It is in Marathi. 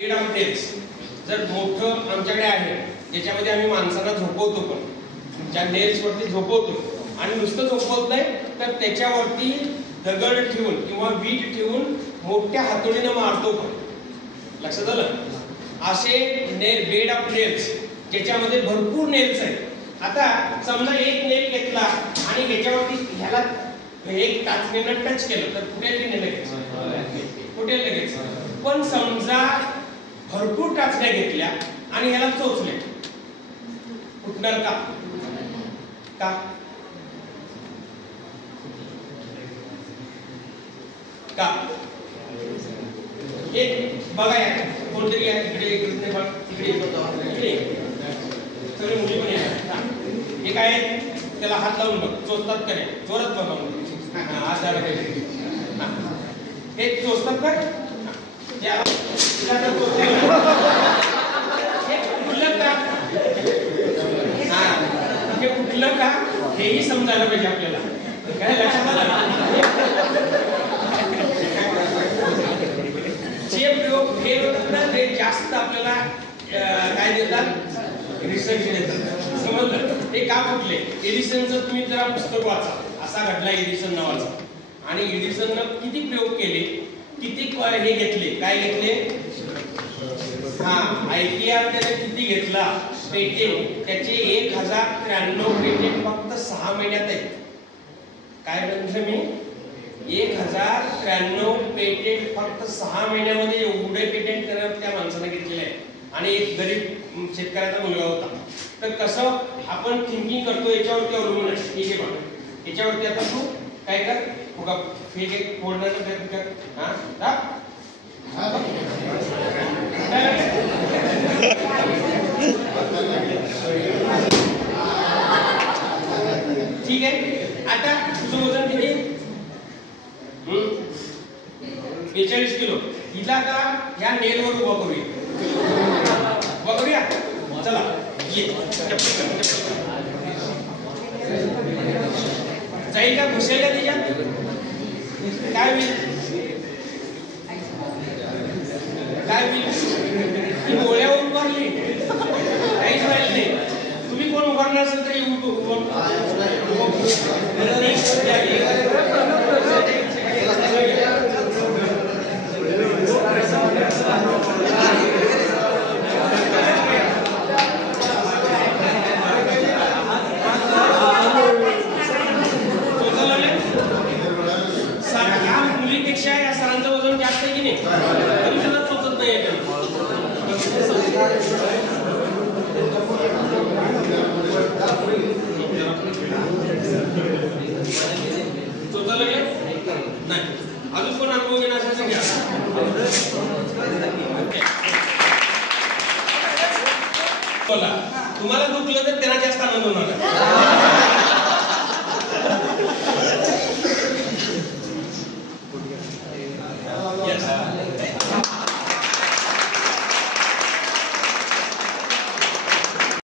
बेड ऑफ डेल्स जर मोठं आमच्याकडे आहे ज्याच्यामध्ये आम्ही माणसाला झोपवतो पण ज्या नेल्स वरती झोपवतो आणि नुसतं झोपवत नाही तर त्याच्यावरती दगड ठेवून किंवा वीट ठेवून मोठ्या हातोडीनं मारतो पण. लक्षात आलं? असे बेड ऑफ नेल्स ज्याच्यामध्ये भरपूर नेल्स आहेत. आता समजा एक नेल घेतला आणि याच्यावरती ह्याला एक टाचणीनं टच केलं तर कुठे लगेच कुठे लगेच. पण समजा भरपूर टाचण्या घेतल्या आणि ह्याला चोचले फुटणार का? का? का? एक बघा या कोणतरी इकडे इकडे बघ इकडे इकडे सगळे मुली पण येतात. हे काय त्याला हात लावून बघ चोचतात का नाही जोरात बघा. हात झाला पाहिजे. हे चोचतात का? हे कुठलं का हेही समजायला पाहिजे आपल्याला. काय लक्षात आलं? जे प्रयोग हे होतात ना ते जास्त आपल्याला काय देतात रिसर्च देतात. समजलं? हे का कुठले एडिसनचं तुम्ही जरा पुस्तक वाचा. असा घडला एडिसन नावाचा आणि एडिसननं किती प्रयोग केले किती हे घेतले काय घेतले. IPR त्याने किती घेतला पेटेंट त्याचे 1093 पेटेंट फक्त 6 महिन्यात आहेत. काय म्हणतो मी 1093 पेटेंट फक्त 6 महिन्यामध्ये एवढे पेटेंट करत त्या माणसाने घेतलेले आहे. आणि एक गरीब शेतकऱ्याचा मुलगा होता. तर कसं आपण थिंकिंग करतो याच्यावरती अवलंबून आहे. ठीक आहे बघा याच्यावरती आता तू काय कर बघा फेक एक फोडण्याचा प्रयत्न कर. ठीक आहे. आता तुझं वजन किती 42 किलो. हिला का या नेलवर उभा करूया चला ये जाईल का घुसेल का त्याच्यात काय होईल काय होईल. ती गोळ्यावर उभारली काहीच व्हायला नाही. तुम्ही कोण उभारणार असेल तरी मुलीपेक्षा या सरांचं वजन जास्त आहे की नाही तरी सुद्धा चोचत नाही. चोचायला नाही अजून कोण अनुभव घेणार असेल घ्या. तुम्हाला दुखलं तर त्यांना जास्त आनंद होणार.